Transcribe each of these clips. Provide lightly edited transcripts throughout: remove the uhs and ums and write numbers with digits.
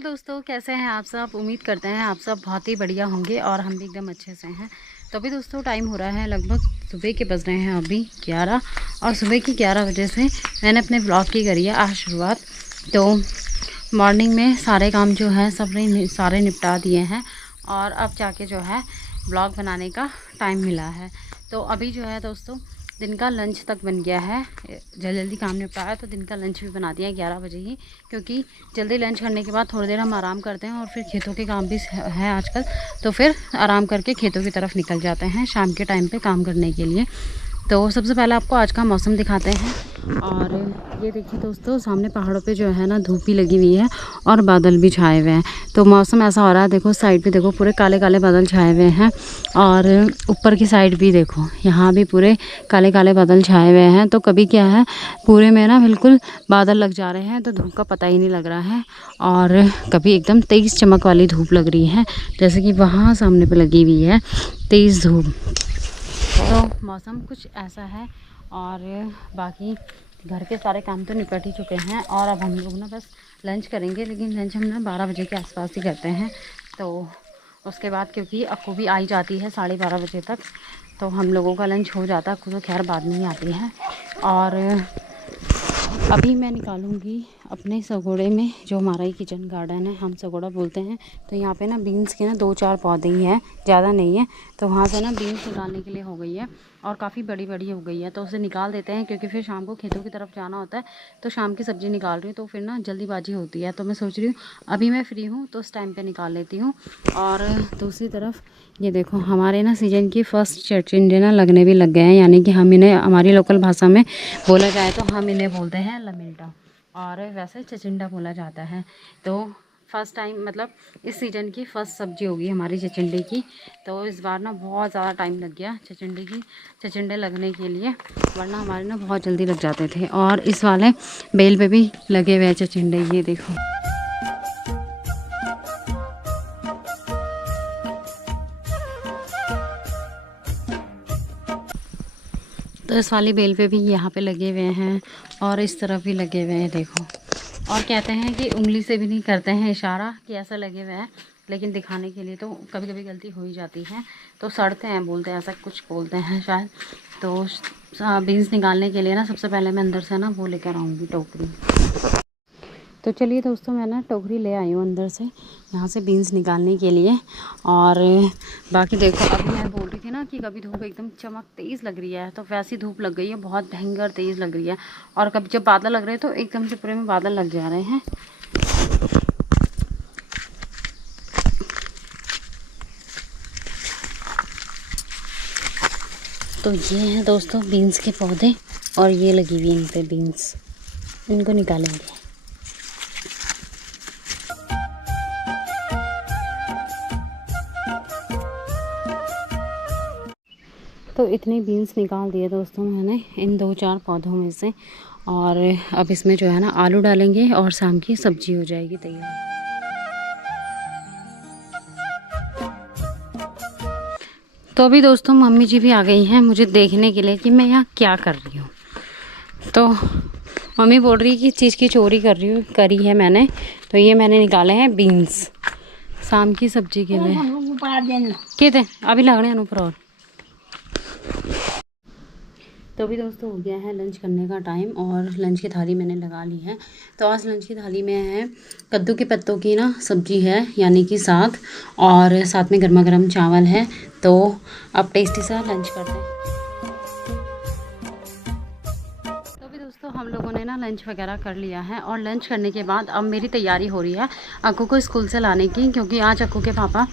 Hello दोस्तों, कैसे हैं आप सब। उम्मीद करते हैं आप सब बहुत ही बढ़िया होंगे और हम भी एकदम अच्छे से हैं। तो अभी दोस्तों टाइम हो रहा है लगभग सुबह के, बज रहे हैं अभी 11। और सुबह की 11 बजे से मैंने अपने ब्लॉग की करी है आज शुरुआत। तो मॉर्निंग में सारे काम जो है सब सारे निपटा दिए हैं और अब जाके जो है ब्लॉग बनाने का टाइम मिला है। तो अभी जो है दोस्तों दिन का लंच तक बन गया है। जल्दी जल्दी काम निपटाया तो दिन का लंच भी बना दिया 11 बजे ही, क्योंकि जल्दी लंच करने के बाद थोड़ी देर हम आराम करते हैं और फिर खेतों के काम भी है आजकल, तो फिर आराम करके खेतों की तरफ निकल जाते हैं शाम के टाइम पे काम करने के लिए। तो सबसे पहले आपको आज का मौसम दिखाते हैं। और ये देखिए दोस्तों, सामने पहाड़ों पे जो है ना धूप भी लगी हुई है और बादल भी छाए हुए हैं। तो मौसम ऐसा हो रहा है, देखो साइड पे देखो पूरे काले काले बादल छाए हुए हैं। और ऊपर की साइड भी देखो, यहाँ भी पूरे काले काले बादल छाए हुए हैं। तो कभी क्या है, पूरे में ना बिल्कुल बादल लग जा रहे हैं तो धूप का पता ही नहीं लग रहा है। और कभी एकदम तेज़ चमक वाली धूप लग रही है, जैसे कि वहाँ सामने पे लगी हुई है तेज़ धूप। तो मौसम कुछ ऐसा है। और बाकी घर के सारे काम तो निपट ही चुके हैं और अब हम लोग ना बस लंच करेंगे, लेकिन लंच हम ना 12 बजे के आसपास ही करते हैं। तो उसके बाद क्योंकि अक्कू भी आई जाती है 12:30 बजे तक, तो हम लोगों का लंच हो जाता है। अक्कू तो खैर बाद में ही आती है। और अभी मैं निकालूंगी अपने सगोड़े में, जो हमारा ही किचन गार्डन है, हम सगोड़ा बोलते हैं। तो यहाँ पे ना बीन्स के ना 2-4 पौधे ही हैं, ज़्यादा नहीं है। तो वहाँ से ना बीन्स निकालने के लिए हो गई है और काफ़ी बड़ी बड़ी हो गई है, तो उसे निकाल देते हैं क्योंकि फिर शाम को खेतों की तरफ जाना होता है। तो शाम की सब्ज़ी निकाल रही हूँ तो फिर ना जल्दीबाजी होती है, तो मैं सोच रही हूँ अभी मैं फ्री हूँ तो उस टाइम पर निकाल लेती हूँ। और दूसरी तरफ ये देखो, हमारे ना सीजन की फ़र्स्ट चिचिण्डे ना लगने भी लग गए हैं, यानी कि हम इन्हें हमारी लोकल भाषा में बोला जाए तो हम इन्हें बोलते हैं लमेटा, और वैसे चिचिण्डा बोला जाता है। तो फर्स्ट टाइम मतलब इस सीज़न की फ़र्स्ट सब्ज़ी होगी हमारी चिचिण्डे की। तो इस बार ना बहुत ज़्यादा टाइम लग गया चिचिण्डे लगने के लिए, वरना हमारे ना बहुत जल्दी लग जाते थे। और इस वाले बेल पे भी लगे हुए हैं चिचिण्डे, ये देखो। तो इस वाली बेल पे भी यहाँ पे लगे हुए हैं और इस तरफ भी लगे हुए हैं, देखो। और कहते हैं कि उंगली से भी नहीं करते हैं इशारा कि ऐसा लगे हुए हैं, लेकिन दिखाने के लिए तो कभी कभी गलती हो ही जाती है। तो सड़ते हैं बोलते हैं, ऐसा कुछ बोलते हैं शायद। तो बीन्स निकालने के लिए ना सबसे पहले मैं अंदर से ना वो लेकर आऊँगी टोकरी। तो चलिए दोस्तों, मैं ना टोकरी ले आई हूँ अंदर से, यहाँ से बीन्स निकालने के लिए। और बाकी देखो, अभी मैं बोल रही थी ना कि कभी धूप एकदम चमक तेज़ लग रही है, तो वैसी धूप लग गई है, बहुत भयंकर तेज़ लग रही है। और कभी जब बादल लग रहे हैं तो एकदम से पूरे में बादल लग जा रहे हैं। तो ये हैं दोस्तों बीन्स के पौधे, और ये लगी हुई इन पे बीन्स, इनको निकालेंगे। तो इतने बीन्स निकाल दिए दोस्तों मैंने इन 2-4 पौधों में से। और अब इसमें जो है ना आलू डालेंगे और शाम की सब्जी हो जाएगी तैयार। तो अभी दोस्तों मम्मी जी भी आ गई हैं मुझे देखने के लिए कि मैं यहाँ क्या कर रही हूँ। तो मम्मी बोल रही है कि चीज़ की चोरी करी है मैंने। तो ये मैंने निकाले हैं बीन्स शाम की सब्जी के लिए। के थे अभी लगने ऊपर। और तो अभी दोस्तों हो गया है लंच करने का टाइम और लंच की थाली मैंने लगा ली है। तो आज लंच की थाली में है कद्दू के पत्तों की ना सब्जी है, यानी कि साग, और साथ में गर्मा गर्म चावल है। तो अब टेस्टी सा लंच करते हैं। तो अभी दोस्तों हम लोगों ने ना लंच वगैरह कर लिया है और लंच करने के बाद अब मेरी तैयारी हो रही है अक्कू को स्कूल से लाने की, क्योंकि आज अक्कू के पापा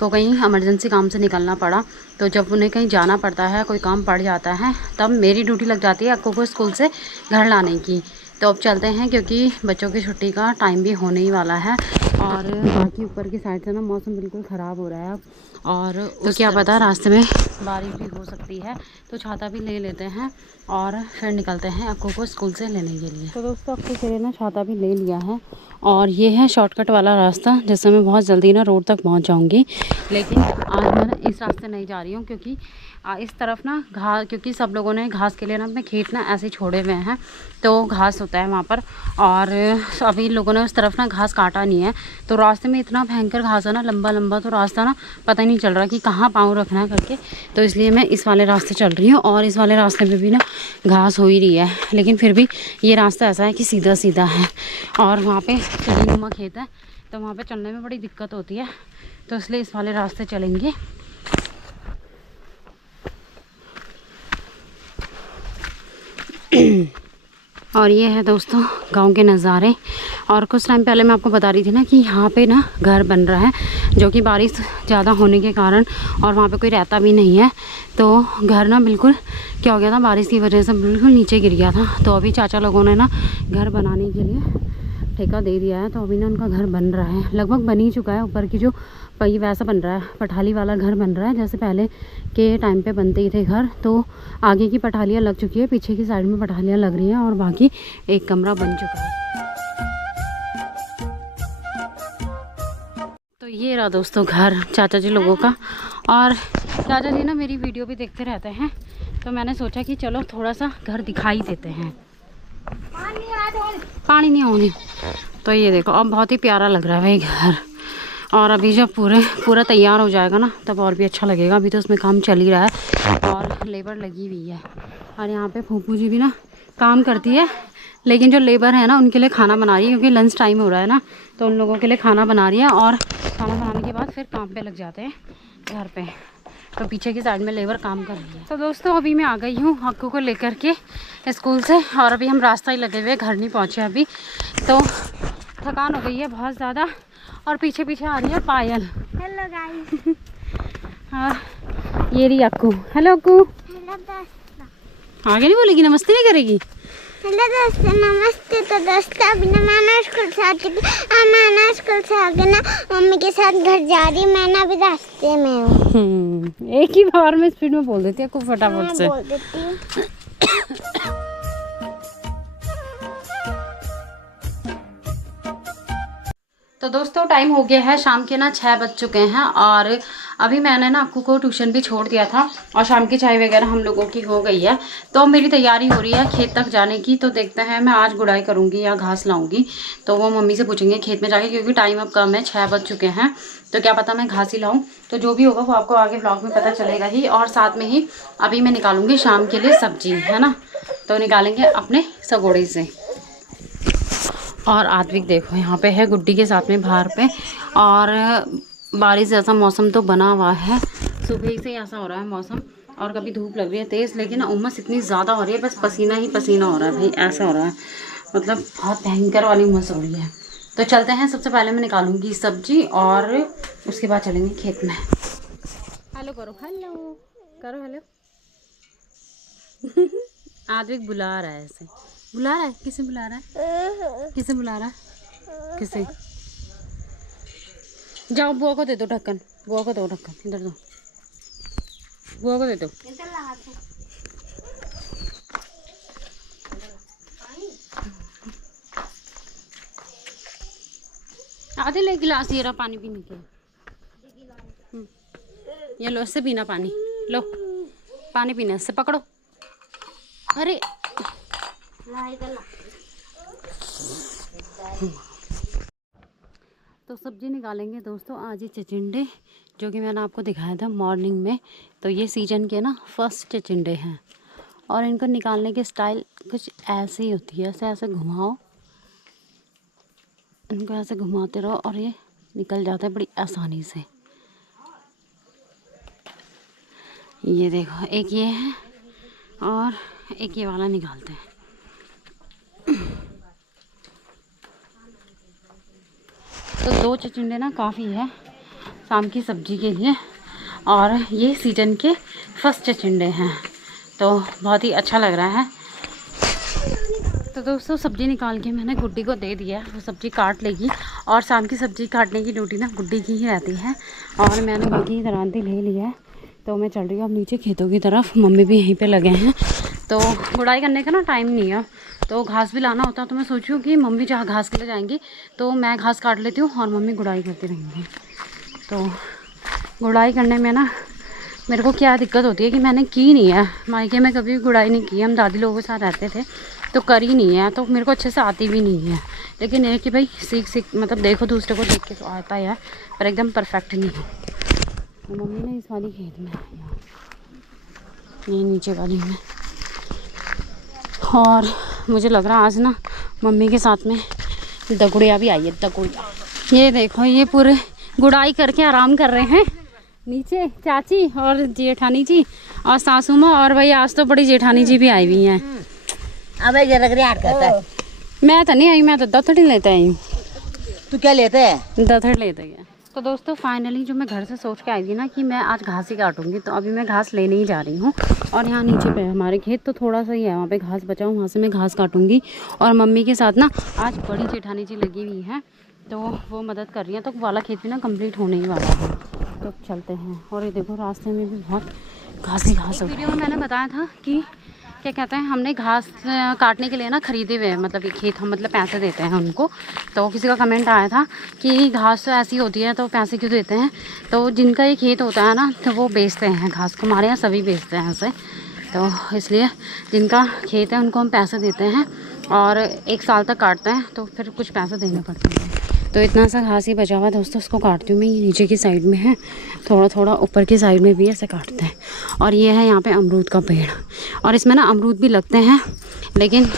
को कहीं इमरजेंसी काम से निकलना पड़ा। तो जब उन्हें कहीं जाना पड़ता है, कोई काम पड़ जाता है, तब मेरी ड्यूटी लग जाती है अक्कू को स्कूल से घर लाने की। तो अब चलते हैं क्योंकि बच्चों की छुट्टी का टाइम भी होने ही वाला है। और बाकी ऊपर की साइड से ना मौसम बिल्कुल ख़राब हो रहा है अब, और तो क्या पता रास्ते में बारिश भी हो सकती है, तो छाता भी ले लेते हैं और फिर निकलते हैं अक्कू को स्कूल से लेने के लिए। तो दोस्तों अक्कू के लिए ना छाता भी ले लिया है और ये है शॉर्टकट वाला रास्ता जिससे मैं बहुत जल्दी ना रोड तक पहुंच जाऊंगी। लेकिन आज मैं ना इस रास्ते नहीं जा रही हूँ क्योंकि इस तरफ ना घास, क्योंकि सब लोगों ने घास के लिए ना अपने खेत ना ऐसे छोड़े हुए हैं, तो घास होता है वहाँ पर और अभी लोगों ने उस तरफ ना घास काटा नहीं है, तो रास्ते में इतना भयंकर घास है ना, लंबा लंबा, तो रास्ता ना पता ही नहीं चल रहा कि कहाँ पाँव रखना है करके। तो इसलिए मैं इस वाले रास्ते चल रही हूँ और इस वाले रास्ते में भी ना घास हो ही रही है, लेकिन फिर भी ये रास्ता ऐसा है कि सीधा सीधा है और वहाँ पे चढ़ीनुमा खेत है, तो वहाँ पे चलने में बड़ी दिक्कत होती है, तो इसलिए इस वाले रास्ते चलेंगे। और ये है दोस्तों गांव के नज़ारे। और कुछ टाइम पहले मैं आपको बता रही थी ना कि यहाँ पे ना घर बन रहा है, जो कि बारिश ज़्यादा होने के कारण और वहाँ पे कोई रहता भी नहीं है, तो घर ना बिल्कुल क्या हो गया था, बारिश की वजह से बिल्कुल नीचे गिर गया था। तो अभी चाचा लोगों ने ना घर बनाने के लिए ठेका दे दिया है, तो अभी ना उनका घर बन रहा है, लगभग बन ही चुका है। ऊपर की जो पई वैसा बन रहा है, पठाली वाला घर बन रहा है जैसे पहले के टाइम पे बनते ही थे घर। तो आगे की पठालियाँ लग चुकी है, पीछे की साइड में पठालियाँ लग रही हैं और बाकी एक कमरा बन चुका है। तो ये रहा दोस्तों घर चाचा जी लोगों का। और चाचा जी ना मेरी वीडियो भी देखते रहते हैं, तो मैंने सोचा कि चलो थोड़ा सा घर दिखाई देते हैं। पानी नहीं होने, तो ये देखो अब बहुत ही प्यारा लग रहा है भाई घर। और अभी जब पूरा तैयार हो जाएगा ना तब और भी अच्छा लगेगा। अभी तो उसमें काम चल ही रहा है और लेबर लगी हुई है। और यहाँ पे फूफू जी भी ना काम करती है, लेकिन जो लेबर है ना उनके लिए खाना बना रही है, क्योंकि लंच टाइम हो रहा है ना, तो उन लोगों के लिए खाना बना रही है। और खाना बनाने के बाद फिर काम पे लग जाते हैं घर पे, तो पीछे की साइड में लेबर काम कर रही है। तो दोस्तों अभी मैं आ गई हूँ अक्कू को लेकर के स्कूल से, और अभी हम रास्ता ही लगे हुए, घर नहीं पहुँचे अभी, तो थकान हो गई है बहुत ज़्यादा। और पीछे पीछे आ रही है पायल। Hello guys. हाँ ये रही अक्कू। हेलो अक्कू। आगे नहीं बोलेगी, नमस्ते नहीं करेगी। हेलो दोस्तों, नमस्ते। तो दोस्तों अभी ना मैं स्कूल से आके ना मम्मी के साथ घर जा रही, मैं ना अभी रास्ते में हूँ। एक ही बार में स्पीड में बोल देती है खूब फटाफट से। बोल देती हूँ। तो दोस्तों टाइम हो गया है शाम के ना 6 बज चुके हैं, और अभी मैंने ना अक्कू को ट्यूशन भी छोड़ दिया था और शाम की चाय वगैरह हम लोगों की हो गई है। तो मेरी तैयारी हो रही है खेत तक जाने की। तो देखते हैं, मैं आज गुड़ाई करूँगी या घास लाऊंगी, तो वो मम्मी से पूछेंगे खेत में जाके, क्योंकि टाइम अब कम है, 6 बज चुके हैं, तो क्या पता मैं घास ही लाऊँ। तो जो भी होगा वो आपको आगे ब्लॉग में पता चलेगा ही। और साथ में ही अभी मैं निकालूंगी शाम के लिए सब्जी, है ना, तो निकालेंगे अपने सगोड़े से। और आत्विक देखो यहाँ पे है गुड्डी के साथ में बाहर पे, और बारिश जैसा मौसम तो बना हुआ है, सुबह से ऐसा हो रहा है मौसम। और कभी धूप लग रही है तेज़, लेकिन उमस इतनी ज़्यादा हो रही है, बस पसीना ही पसीना हो रहा है भाई, ऐसा हो रहा है, मतलब बहुत भयंकर वाली उमस हो रही है। तो चलते हैं, सबसे पहले मैं निकालूंगी सब्जी और उसके बाद चलेंगे खेत में। हेलो करो, हेलो करो, हेलो। आत्विक बुला रहा है, ऐसे बुला रहा है, किसे बुला रहा है, किसे बुला रहा है, किसे? जाओ बुआ को दे दो ढक्कन, बुआ को दो ढक्कन, इधर दो, बुआ को दे दो। आधे ले गिलास, ये रहा पानी पीने के। ये लो, इससे पीना पानी, लो पानी पीना, इससे पकड़ो। अरे तो सब्जी निकालेंगे दोस्तों आज ही चिचिंडे, जो कि मैंने आपको दिखाया था मॉर्निंग में। तो ये सीजन के ना फर्स्ट चिचिंडे हैं, और इनको निकालने की स्टाइल कुछ ऐसे ही होती है, ऐसे ऐसे घुमाओ, इनको ऐसे घुमाते रहो और ये निकल जाता है बड़ी आसानी से। ये देखो, एक ये है और एक ये वाला निकालते हैं। तो 2 चिचिंडे ना काफ़ी है शाम की सब्जी के लिए, और ये सीजन के फर्स्ट चिचिंडे हैं, तो बहुत ही अच्छा लग रहा है। तो दोस्तों सब्ज़ी निकाल के मैंने गुड्डी को दे दिया, वो सब्ज़ी काट लेगी और शाम की सब्ज़ी काटने की ड्यूटी ना गुड्डी की ही रहती है। और मैंने बाकी दरांती ले लिया है, तो मैं चल रही हूँ अब नीचे खेतों की तरफ। मम्मी भी यहीं पे लगे हैं, तो गुड़ाई करने का ना टाइम नहीं है, तो घास भी लाना होता है। तो मैं सोची हूँ कि मम्मी जहाँ घास के लिए जाएंगी तो मैं घास काट लेती हूँ और मम्मी गुड़ाई करती रहेंगी। तो गुड़ाई करने में ना मेरे को क्या दिक्कत होती है कि मैंने की नहीं है, मायके में कभी गुड़ाई नहीं की। हम दादी लोगों के साथ रहते थे तो करी नहीं है, तो मेरे को अच्छे से आती भी नहीं है। लेकिन ये कि भाई सीख मतलब देखो दूसरे को देख के तो आता है, पर एकदम परफेक्ट नहीं है। तो मम्मी ने इस वाली खेत में ये नीचे वाली में, और मुझे लग रहा है आज ना मम्मी के साथ में दगुड़िया भी आई है। दगुड़िया ये देखो, ये पूरे गुड़ाई करके आराम कर रहे हैं नीचे, चाची और जेठानी जी और सासू माँ। और भाई आज तो बड़ी जेठानी जी भी आई हुई हैं। अबे जरा करता है। मैं तो नहीं आई, मैं तो दथड़ी लेते आई हूँ। तू क्या लेते है? दथड़ लेते गया। तो दोस्तों फाइनली जो मैं घर से सोच के आई थी ना कि मैं आज घास ही काटूंगी, तो अभी मैं घास लेने ही जा रही हूँ। और यहाँ नीचे पे हमारे खेत तो थोड़ा सा ही है, वहाँ पे घास बचा हूँ, वहाँ से मैं घास काटूंगी। और मम्मी के साथ ना आज बड़ी जेठानी जी लगी हुई हैं, तो वो मदद कर रही हैं, तो वाला खेत भी ना कंप्लीट होने ही वाला है। तो चलते हैं। और ये देखो रास्ते में भी बहुत घास ही घास हो। वीडियो में मैंने बताया था कि क्या कहते हैं, हमने घास काटने के लिए ना खरीदे हुए हैं, मतलब ये खेत हम मतलब पैसे देते हैं उनको। तो किसी का कमेंट आया था कि घास ऐसी होती है तो पैसे क्यों देते हैं। तो जिनका ये खेत होता है ना तो वो बेचते हैं घास को, हमारे यहाँ सभी बेचते हैं ऐसे। तो इसलिए जिनका खेत है उनको हम पैसे देते हैं और 1 साल तक काटते हैं, तो फिर कुछ पैसे देने पड़ते हैं। तो इतना सा घास ही बचा हुआ दोस्तों, उसको काटती हूँ मैं। ये नीचे की साइड में है, थोड़ा थोड़ा ऊपर की साइड में भी ऐसे काटते हैं। और ये है यहाँ पे अमरूद का पेड़, और इसमें ना अमरूद भी लगते हैं, लेकिन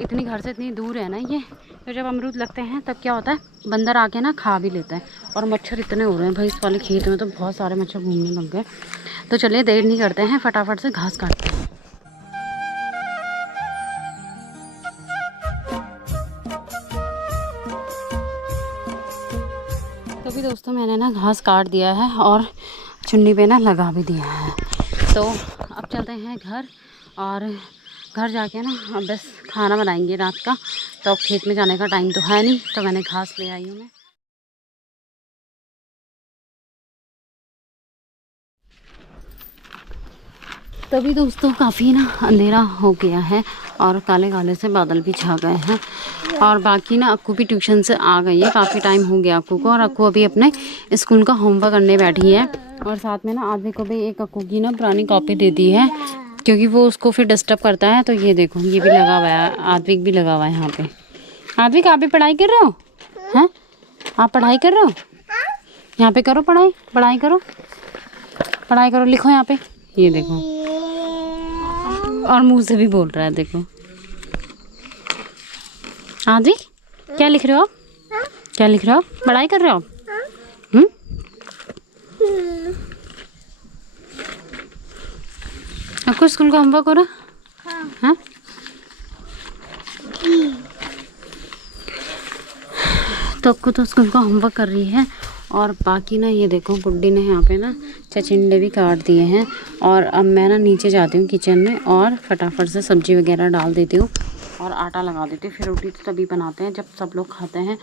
इतनी घर से इतनी दूर है ना ये, तो जब अमरूद लगते हैं तब क्या होता है, बंदर आके ना खा भी लेते हैं। और मच्छर इतने हो रहे हैं भाई इस वाले खेत में, तो बहुत सारे मच्छर घूमने लग गए। तो चलिए देर नहीं करते हैं, फटाफट से घास काटते हैं। तो भी दोस्तों मैंने ना घास काट दिया है और चुन्नी पे ना लगा भी दिया है। तो अब चलते हैं घर, और घर जाके ना अब बस खाना बनाएंगे रात का। तो अब खेत में जाने का टाइम तो है नहीं, तो मैंने घास ले आई हूँ मैं। तभी दोस्तों काफ़ी ना अंधेरा हो गया है और काले काले से बादल भी छा गए हैं। और बाकी ना अक्कू भी ट्यूशन से आ गई है, काफ़ी टाइम हो गया अक्कू को, और अक्कू अभी अपने स्कूल का होमवर्क करने बैठी है। और साथ में ना आदमी को भी एक अक्कू की ना पुरानी कॉपी दे दी है, क्योंकि वो उसको फिर डिस्टर्ब करता है। तो ये देखो ये भी लगा हुआ है, आद्विक भी लगा हुआ है यहाँ पे। आद्विक आप भी पढ़ाई कर रहे हो? हैं आप पढ़ाई कर रहे हो? यहाँ पे करो पढ़ाई, पढ़ाई करो, पढ़ाई करो, लिखो यहाँ पे। ये देखो, और मुंह से भी बोल रहा है, देखो। आदि क्या लिख रहे हो आप? क्या लिख रहे हो आप? पढ़ाई कर रहे हो आप? आपको स्कूल का होमवर्क हो रहा? हाँ। तो आपको तो स्कूल का होमवर्क कर रही है। और बाकी ना ये देखो गुड्डी ने यहाँ पे ना चचिंडे भी काट दिए हैं। और अब मैं ना नीचे जाती हूँ किचन में और फटाफट से सब्ज़ी वगैरह डाल देती हूँ और आटा लगा देती हूँ। फिर रोटी तो तभी बनाते हैं जब सब लोग खाते हैं,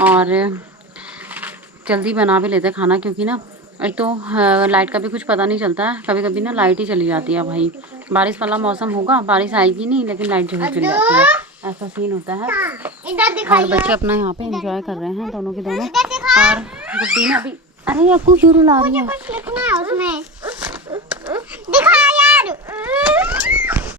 और जल्दी बना भी लेते हैं खाना, क्योंकि ना एक तो लाइट का भी कुछ पता नहीं चलता है, कभी कभी ना लाइट ही चली जाती है। भाई बारिश वाला मौसम होगा, बारिश आएगी नहीं लेकिन लाइट जरूर चली जाती है, ऐसा सीन होता है। और बच्चे अपना यहाँ पे एंजॉय कर रहे हैं दोनों के दोनों। और गुड्डी ने अभी, अरे आपको क्यों रुला रही है?